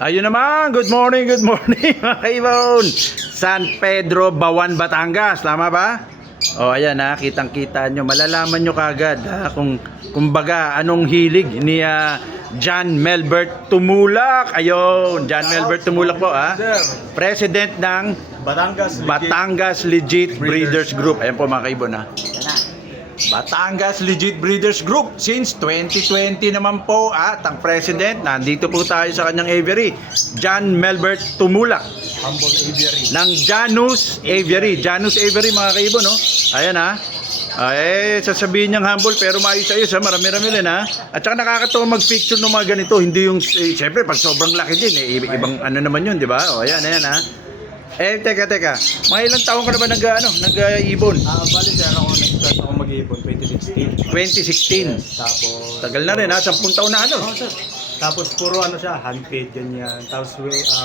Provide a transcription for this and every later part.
Ayun naman, good morning mga kaibon. San Pedro, Bawan, Batangas, tama ba? O ayan ha, kitang-kita nyo, malalaman nyo kagad ha, kung kumbaga anong hilig ni John Melbert Tumulak. Ayun, John Melbert Tumulak po ha. President ng Batangas Legit Breeders Group. Ayan po mga kaibon ha. Batangas Legit Breeders Group since 2020 naman po at ang president, nandito po tayo sa kanyang aviary, John Melbert Tumulak Humble Aviary ng Janus Aviary. Janus Aviary mga kaibo, no? Ayan ha. Sasabihin niyang humble pero maayos-ayos ha, marami-rami rin ha. At saka nakakatawa mag-picture ng mga ganito, hindi yung, siyempre pag sobrang laki din, ibang ano naman yun, di ba? O ayan ha. Teka. Mga ilang taon ka na ba nag-ibon? Bali sir, nag-start ako mag-iipon 2016. 2016. Tapos Tagal na rin ha, 10 taon na ano. sir. Tapos puro siya, handpaid ganyan. Tapos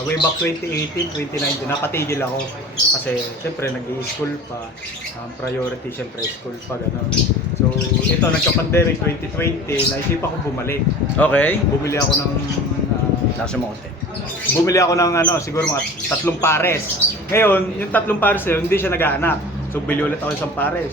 way back 2018, 2019, napatigil ako. Kasi siyempre nag-i-school pa. Priority siyempre school pa gano'n. So ito, nagka-pandemic 2020, naisipan ko bumalik. Okay. Bumili ako ng Nasa mo konti. Bumili ako ng siguro mga 3 pares. Ngayon, yung 3 pares na yun, hindi siya nag-aanak. So, bili ulit ako isang pares.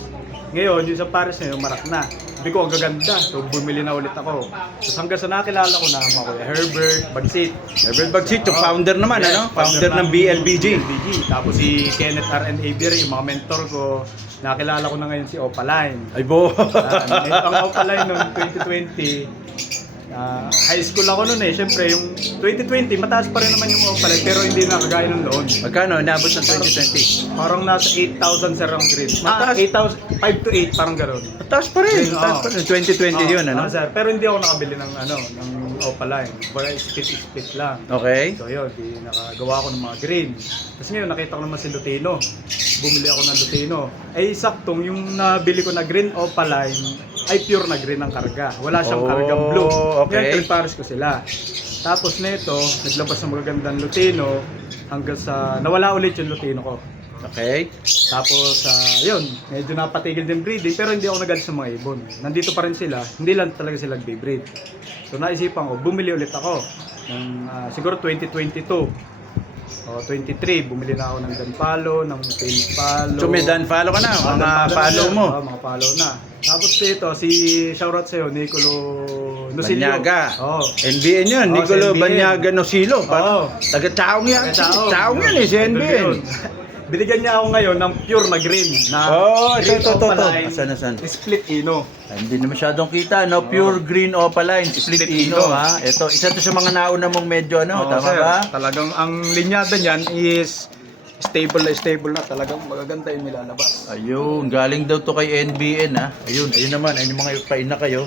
Ngayon, yung isang pares na yun, marak na. Sabi ko, ang gaganda. So, bumili na ulit ako. So, hanggang sa nakilala ko na mga kuya Herbert Bagsit. Herbert Bagsit, yung founder naman, ano? Founder ng BLBG. Tapos si Kenneth R.N. Aviary, yung mga mentor ko. Nakilala ko na ngayon si Opaline. Ay bo. Ang Opaline noong 2020, high school ako noon Siyempre, yung 2020, mataas pa rin naman yung Opaline, pero hindi na kagaya nung noon. Magkano? Inabot ng 2020? Parang nasa 8,000 sir ang grade. Mataas. 8,000, 5 to 8, parang gano'n. Mataas pa rin. Mataas pa rin. 2020 yun, ano? Sir. Pero hindi ako nakabili ng Opaline. Baga split lang. Okay. So yun, nakagawa ko ng mga green. Tapos ngayon, nakita ko naman si Lutino. Bumili ako ng Lutino. Saktong yung nabili ko na green Opaline, ay pure na green ang karga. Wala siyang kargang blue. Okay. Yan, pares ko sila. Tapos nito, naglabas ng magagandang Lutino hanggang sa nawala ulit yung Lutino ko. Okay. Tapos, yun, medyo napatigil din breeding pero hindi ako nag-alis sa mga ibon. Nandito pa rin sila, hindi lang talaga sila nagbe-breed. So naisipan ko, bumili ulit ako ng siguro 2022. O 23, bumili na ako ng Danpalo, ng Pale Palo. So may dan follow ka na, mga follow mo. Mga follow na. Tapos dito, shoutout sa'yo, Nicolo Nosilio. Banyaga. NBN yun, Oh, Nicolo si NBN. Banyaga Nosilo. Oo. Taga-Chaong yan. Chaong yan si NBN. Binigyan niya ako ngayon ng pure na green. Ito. Opaline, Asan? split ino. Hindi na masyadong kita, no? Pure green Opaline, split ino, ha? Ito, isa to sa mga nauna mong medyo, ano? Tama sir. ba? Talagang ang linyada niyan is stable na. Talagang magaganda yung nilalabas. Ayun, galing daw to kay NBN, ha? Ayun naman, ayun yung mga paina kayo.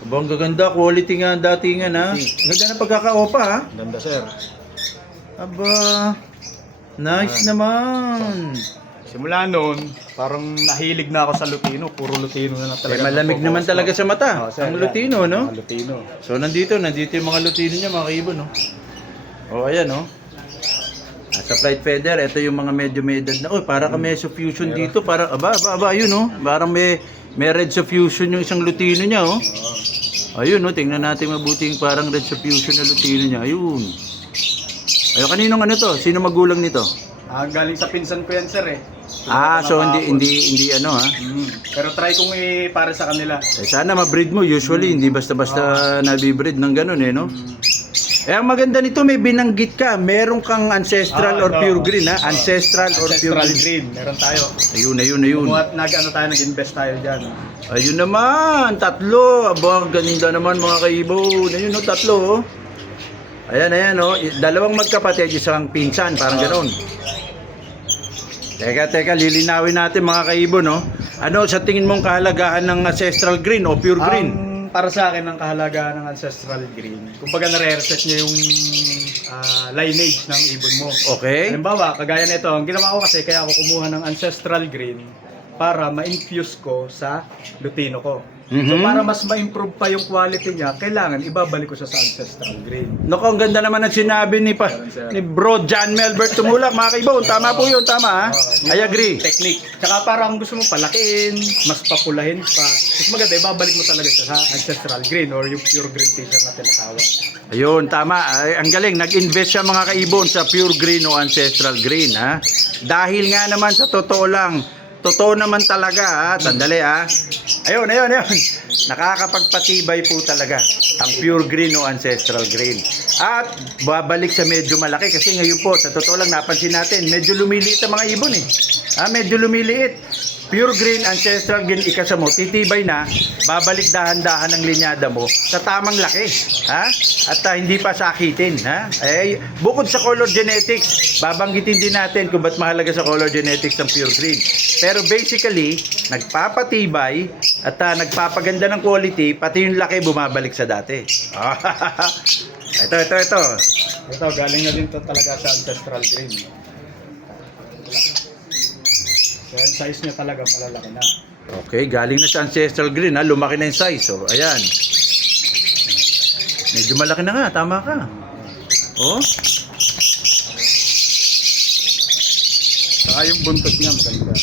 Abang gaganda, quality nga ang datingan, ha? Ganda ng pagkaka-opa, ha? Ganda sir. Aba, nice naman. Simula noon, parang nahilig na ako sa Lutino. Puro Lutino na talaga. Malamig naman talaga sa mata, Sir, ang Lutino, no? Mga Lutino. So nandito yung mga Lutino niya, mga kaibon, no? Ayan, no? Sa flight feather, ito yung mga medyo may edad na. Para ka may suffusion dito, parang ayun, no? Parang may red suffusion yung isang Lutino niya, oh. Ayun, no? Tingnan natin mabuting parang red suffusion na Lutino niya. Ayun. Ayun, kaninong ano to? Sino magulang nito? Galing sa pinsan ko yan sir So hindi ano, ha? Pero try kong para sa kanila. Sana ma-breed mo. Usually, hindi basta-basta nabibreed ng ganun, no? Ang maganda nito, may binanggit ka. Meron kang ancestral or pure green, ha? Ancestral or pure Ancestral green. green. Meron tayo. Ayun. Nag-invest tayo dyan. Ayun naman, 3. Aba, ganda naman mga kaibon. Ayun, no, 3, oh. Ayan, oh. 2 magkapatid, isang pinsan, parang gano'n. Teka, lilinawin natin mga kaibon, no? Ano sa tingin mong kahalagahan ng ancestral green o pure green? Para sa akin, ang kahalagahan ng ancestral green, kumbaga nare-reset niya yung lineage ng ibon mo. Okay. Halimbawa, kagaya nito, ang ginawa ko kasi, kaya ako kumuha ng ancestral green para ma-infuse ko sa Lutino ko. So Mhm. para mas ma-improve pa yung quality niya, kailangan ibabalik ko siya sa ancestral grain. Naku, ang ganda naman ng sinabi ni Bro John Melbert Tumulak, mga kaibon. Tama po yun, tama ha? I agree. Technique. Tsaka para kung gusto mo palakiin, mas papulahin pa, mas maganda, ibabalik mo talaga siya sa ancestral grain or yung pure green t-shirt na tinatawag. Ayun, tama. Ay, ang galing. Nag-invest siya mga kaibon sa pure green o ancestral green, ha? Dahil nga naman sa totoo lang, totoo naman talaga, ha? Sandali, ha? Ayun. Nakakapagpatibay po talaga ang pure green o ancestral green. At babalik sa medyo malaki kasi ngayon po, sa totoo lang napansin natin, medyo lumiliit ang mga ibon eh. Medyo lumiliit. Pure green, ancestral green, ikasa mo, titibay na, babalik dahan-dahan ang linyada mo sa tamang laki. Ha? At hindi pa sakitin. Ha? Bukod sa color genetics, babanggitin din natin kung ba't mahalaga sa color genetics ng pure green. Pero basically, nagpapatibay at nagpapaganda ng quality, pati yung laki bumabalik sa dati. Ito. Ito, galing na din to talaga sa ancestral grain. So, yung size niya talaga malalaki na. Okay, galing na sa ancestral green, ha? Lumaki na yung size. So, ayan. Medyo malaki na nga, tama ka. Oh, Saka yung buntot niya maganda.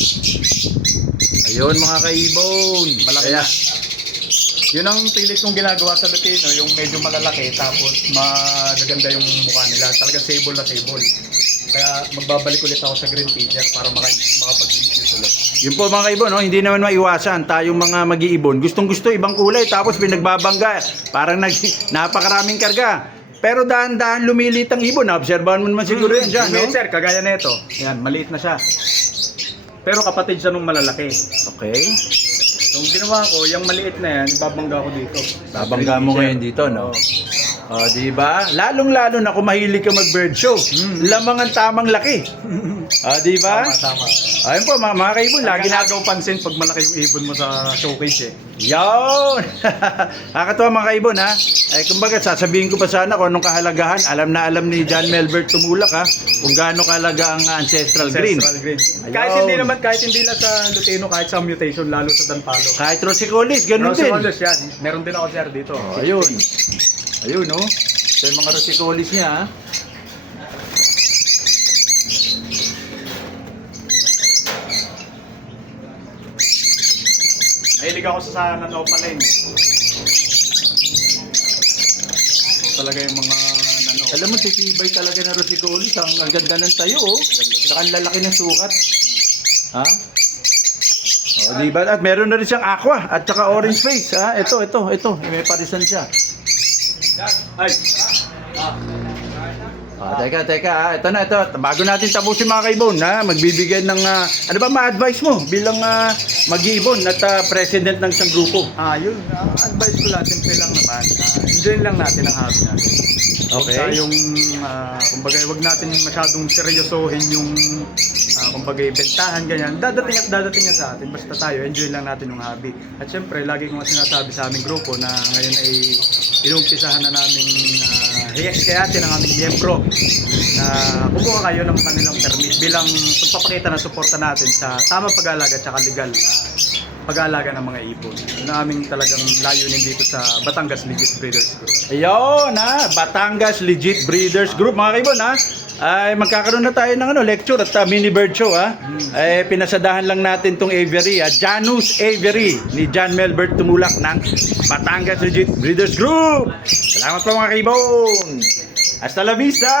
ayun mga kaibon. Malaki na. Yun ang pilit kong ginagawa sa Lutino, yung medyo malalaki tapos magaganda yung mukha nila. Talaga sable na sable. Kaya magbabalik ulit ako sa green t-shirt para makapag-infuse ulit. Yun po mga kaibon, no? Hindi naman maiwasan tayong mga mag-iibon. Gustong-gusto ibang kulay tapos pinagbabangga. Parang napakaraming karga. Pero dahan-dahan lumilit ang ibon. Obserbahan mo naman siguro yan dyan, no? Sir, kagaya nito. Yan, maliit na siya. Pero kapatid siya nung malalaki. Okay. So, ang ginawa ko, yung maliit na yan, ibabangga ko dito. Babangga mo ngayon dito, no? Di ba? Lalong-lalo na kung mahilig ka mag-bird show. Lamang ang tamang laki. Di ba? Tama. Ayun po, mga kaibon, lagi na ginagaw pansin pag malaki yung ibon mo sa showcase eh. Yon! Nakakatuwa mga kaibon, ha? Kumbaga, sasabihin ko pa sana kung anong kahalagahan. Alam na alam ni John Melbert Tumulak, ha? Kung gaano kahalaga ang ancestral green. Ancestral green. Ayun. Kahit hindi na sa Lutino, kahit sa mutation, lalo sa Danpalo. Kahit Rosicolis, ganun Rosy din. Colors yan. Meron din ako sir dito. Ayun. Ayun, no? Ito yung mga Rosicolis niya, ha? Mahilig ako sa nanopaleng. So talaga yung mga nanopaleng. Alam mo, titibay talaga na Rosicolis. Ang ganda ng tayo, oh. Saka ang lalaki ng sukat. Ha? Diba? At meron na rin siyang aqua at saka orange face, ha? Ito. May parisan siya. Ay! Teka, ha? Ito. Bago natin tapusin mga kaibon, ha? Magbibigay ng, ano ba ma-advise mo bilang mag-iibon at president ng isang grupo? Yun. Advice ko lang, simple lang naman. Enjoy lang natin ang hobby natin. Okay. Huwag tayong, kumbaga, huwag natin masyadong seryosohin yung, kumbaga, bentahan, ganyan. Dadating yan sa atin. Basta tayo, enjoy lang natin yung hobby. At syempre, lagi kong sinasabi sa aming grupo na ngayon ay inumpisahan na namin hiyas-kayatin ang aming miyembro na kumuha kayo ng kanilang permit bilang pagpapakita na suporta natin sa tamang pag-aalaga at saka legal na pag-aalaga ng mga ibon. Yun ang aming talagang layunin dito sa Batangas Legit Breeders Group. Ayun, ha? Batangas Legit Breeders Group, mga kaibon, ha? Ay magkakaroon na tayo ng lecture at mini bird show, ha? Pinasadahan lang natin tong aviary, Janus Aviary ni John Melbert Tumulak ng Batangas Legit Breeders Group. Salamat po mga kaibon. Hasta la vista.